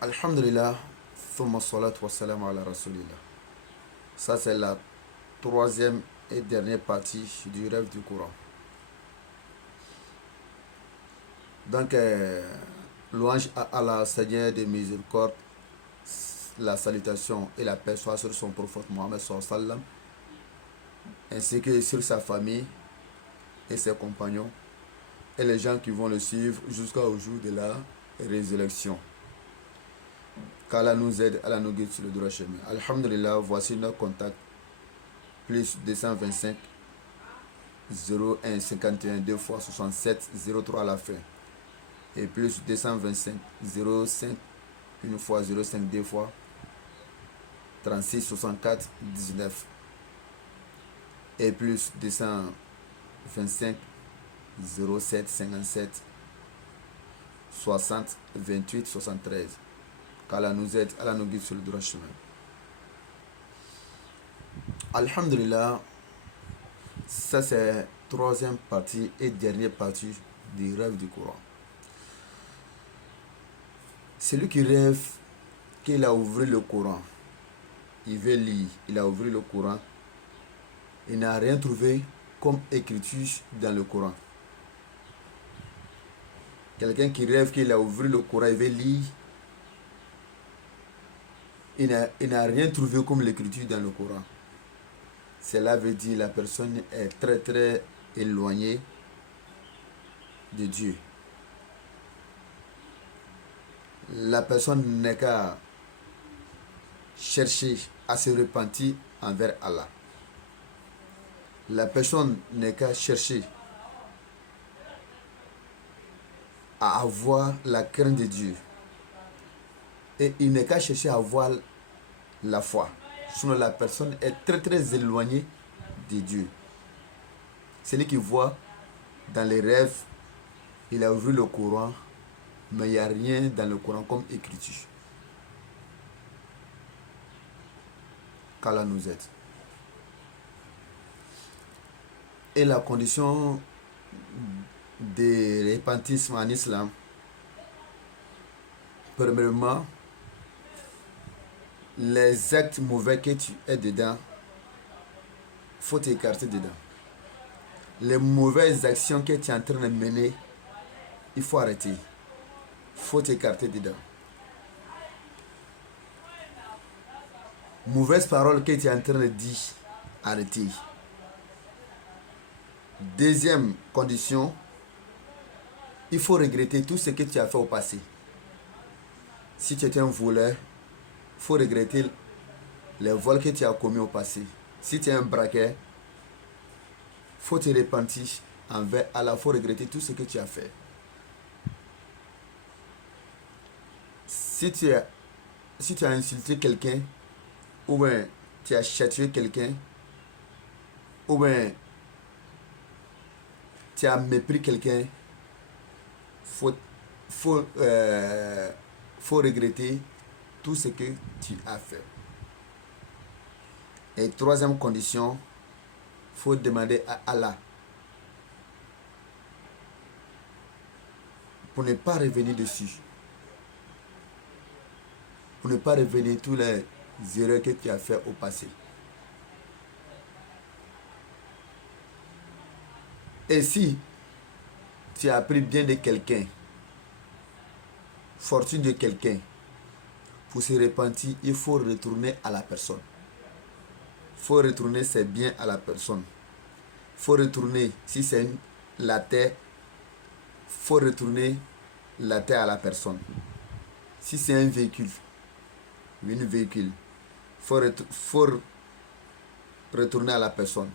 Alhamdulillah, thumma salatu wa salam ala rasulillah. Ça, c'est la troisième et dernière partie du rêve du Coran. Donc, louange à Allah, Seigneur de miséricorde, la salutation et la paix soient sur son prophète Mohammed sallam, ainsi que sur sa famille et ses compagnons, et les gens qui vont le suivre jusqu'au jour de la résurrection. Qu'Allah nous aide, Allah nous guide sur le droit chemin. Alhamdulillah, voici notre contact. Plus 225 01 51 2 fois 67 03 à la fin. Et plus 225 05 1 fois 05 2 fois 36 64 19. Et plus 225 07 57 60 28 73. Qu'Allah nous aide, Allah nous guide sur le droit chemin. Alhamdulillah, ça c'est troisième partie et dernière partie du rêve du Coran. Celui qui rêve qu'il a ouvert le Coran, il veut lire, il a ouvert le Coran, il n'a rien trouvé comme écriture dans le Coran. Quelqu'un qui rêve qu'il a ouvert le Coran, il veut lire, il n'a rien trouvé comme l'écriture dans le Coran. Cela veut dire que la personne est très très éloignée de Dieu. La personne n'est qu'à chercher à se repentir envers Allah. La personne n'est qu'à chercher à avoir la crainte de Dieu. Et il n'est qu'à chercher à avoir la foi. Sinon la personne est très très éloignée de Dieu. Celui qui voit dans les rêves, il a ouvert le Coran, mais il n'y a rien dans le Coran comme écriture. Qu'Allah nous aide. Et la condition de repentisme en islam, premièrement, les actes mauvais que tu es dedans, il faut t'écarter dedans. Les mauvaises actions que tu es en train de mener, il faut arrêter. Il faut t'écarter dedans. Mauvaises paroles que tu es en train de dire, arrêtez. Deuxième condition, il faut regretter tout ce que tu as fait au passé. Si tu étais un voleur, il faut regretter les vols que tu as commis au passé. Si tu es un braqueur, il faut te repentir envers Allah, il faut regretter tout ce que tu as fait. Si tu as insulté quelqu'un, ou bien tu as châtié quelqu'un, ou bien tu as mépris quelqu'un, il faut regretter tout ce que tu as fait. Et troisième condition, il faut demander à Allah pour ne pas revenir dessus. Pour ne pas revenir tous les erreurs que tu as fait au passé. Et si tu as appris bien de quelqu'un, fortune de quelqu'un, pour se repentir, il faut retourner à la personne. Il faut retourner ses biens à la personne. Il faut retourner, si c'est la terre, il faut retourner la terre à la personne. Si c'est un véhicule, il faut retourner à la personne.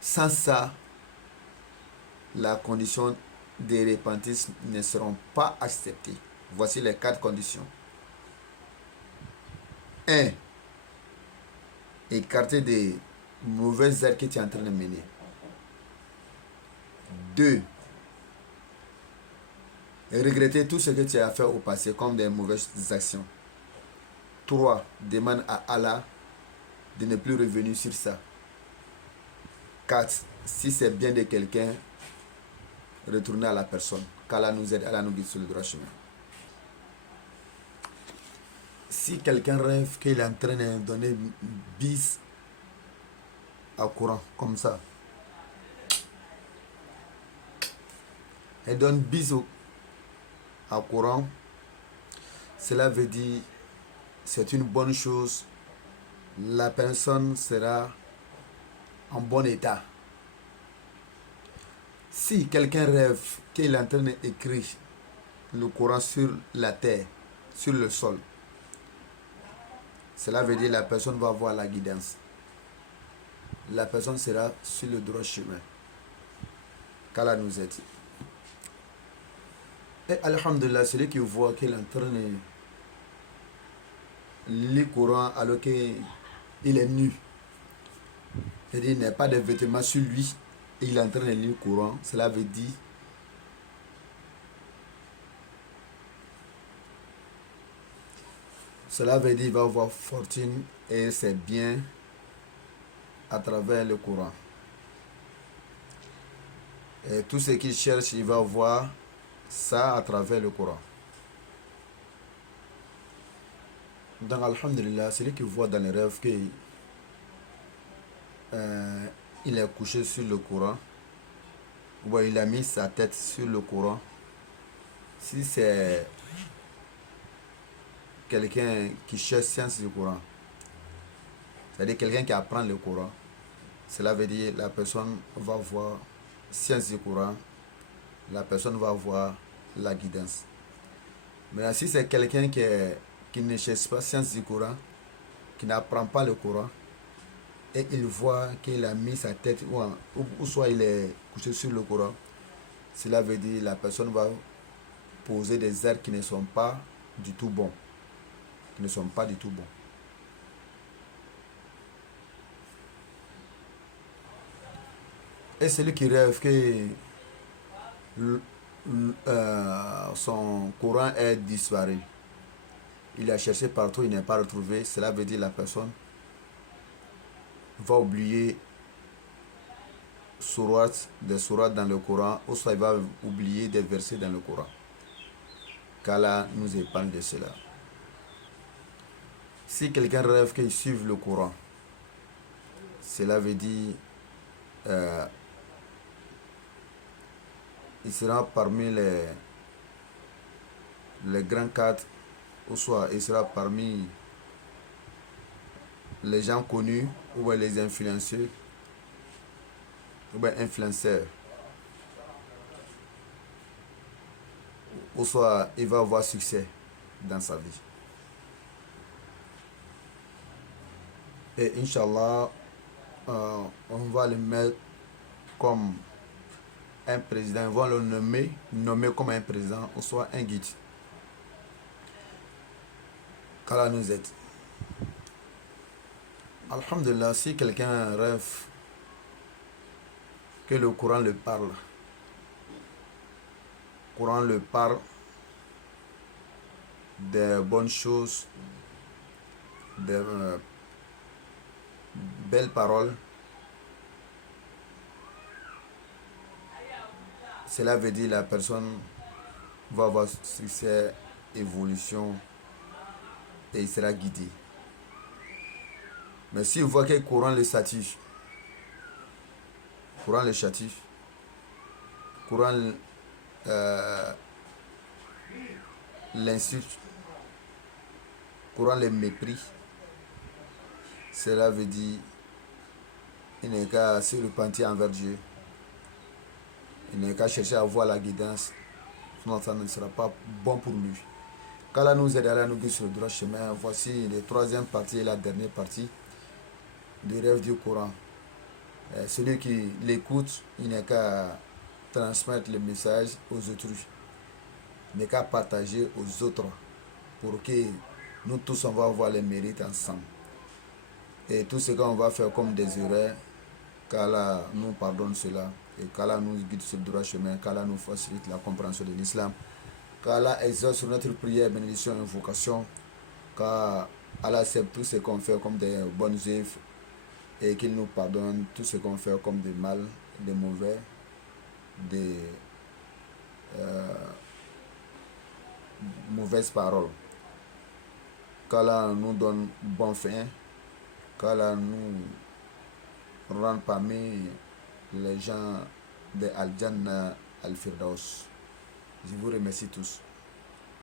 Sans ça, la condition de repentir ne seront pas acceptées. Voici les 4 conditions. 1. Écarter des mauvaises actes que tu es en train de mener. 2. Regretter tout ce que tu as fait au passé comme des mauvaises actions. 3. Demande à Allah de ne plus revenir sur ça. 4. Si c'est bien de quelqu'un, retourner à la personne. Qu'Allah nous aide, Allah nous guide sur le droit chemin. Si quelqu'un rêve qu'il est en train de donner bis à courant, comme ça, et donne bis à courant, cela veut dire c'est une bonne chose. La personne sera en bon état. Si quelqu'un rêve qu'il est en train d'écrire le Coran sur la terre, sur le sol, cela veut dire que la personne va avoir la guidance. La personne sera sur le droit chemin. Qu'Allah nous aide. Et Alhamdulillah, celui qui voit qu'il est en train de lire le Coran alors qu'il est nu, c'est-à-dire qu'il n'a pas de vêtements sur lui et il est en train de lire le Coran, cela veut dire qu'il va avoir fortune et c'est bien à travers le Coran. Et tout ce qu'il cherche, il va voir ça à travers le Coran. Donc, Alhamdulillah, celui qui voit dans les rêves qu'il il est couché sur le Coran, ou il a mis sa tête sur le Coran, si c'est quelqu'un qui cherche science du Coran, c'est-à-dire quelqu'un qui apprend le Coran, cela veut dire que la personne va voir science du Coran, la personne va voir la guidance. Mais si c'est quelqu'un qui ne cherche pas science du Coran, qui n'apprend pas le Coran, et il voit qu'il a mis sa tête, ou soit il est couché sur le Coran, cela veut dire que la personne va poser des actes qui ne sont pas du tout bons. Qui ne sont pas du tout bons. Et celui qui rêve que son Coran est disparu, il a cherché partout, il n'est pas retrouvé, cela veut dire que la personne va oublier des sourates dans le Coran, ou soit il va oublier des versets dans le Coran. Qu'Allah nous épargne de cela. Si quelqu'un rêve qu'il suive le Coran, cela veut dire il sera parmi les grands cadres, ou soit il sera parmi les gens connus, ou les influenceurs, ou influenceurs. Ou soit il va avoir succès dans sa vie. Et Inch'Allah, on va le mettre comme un président, on va le nommer comme un président, ou soit un guide. Qu'Allah nous aide. Alhamdulillah, si quelqu'un rêve que le Coran le parle, des bonnes choses, des belles paroles, cela veut dire que la personne va avoir succès, évolution et il sera guidé. Mais si vous voyez que le Coran le châtie, Coran l'insulte, Coran le mépris, cela veut dire qu'il n'est qu'à se repentir envers Dieu. Il n'est qu'à chercher à avoir la guidance, sinon ça ne sera pas bon pour lui. Qu'Allah nous aide, Allah nous guide sur le droit chemin. Voici la troisième partie et la dernière partie du rêve du Coran. Celui qui l'écoute, il n'est qu'à transmettre le message aux autrui. Il n'est qu'à partager aux autres pour que nous tous on va avoir les mérites ensemble. Et tout ce qu'on va faire comme des erreurs, qu'Allah nous pardonne cela et qu'Allah nous guide sur le droit chemin, qu'Allah nous facilite la compréhension de l'islam, qu'Allah exauce sur notre prière, bénédiction et invocation, qu'Allah accepte tout ce qu'on fait comme des bonnes œuvres et qu'il nous pardonne tout ce qu'on fait comme des mal, des mauvais, des mauvaises paroles. qu'Allah nous donne bon fin, qu'Allah nous rende parmi les gens de Al-Jannah Al-Firdaus. Je vous remercie tous.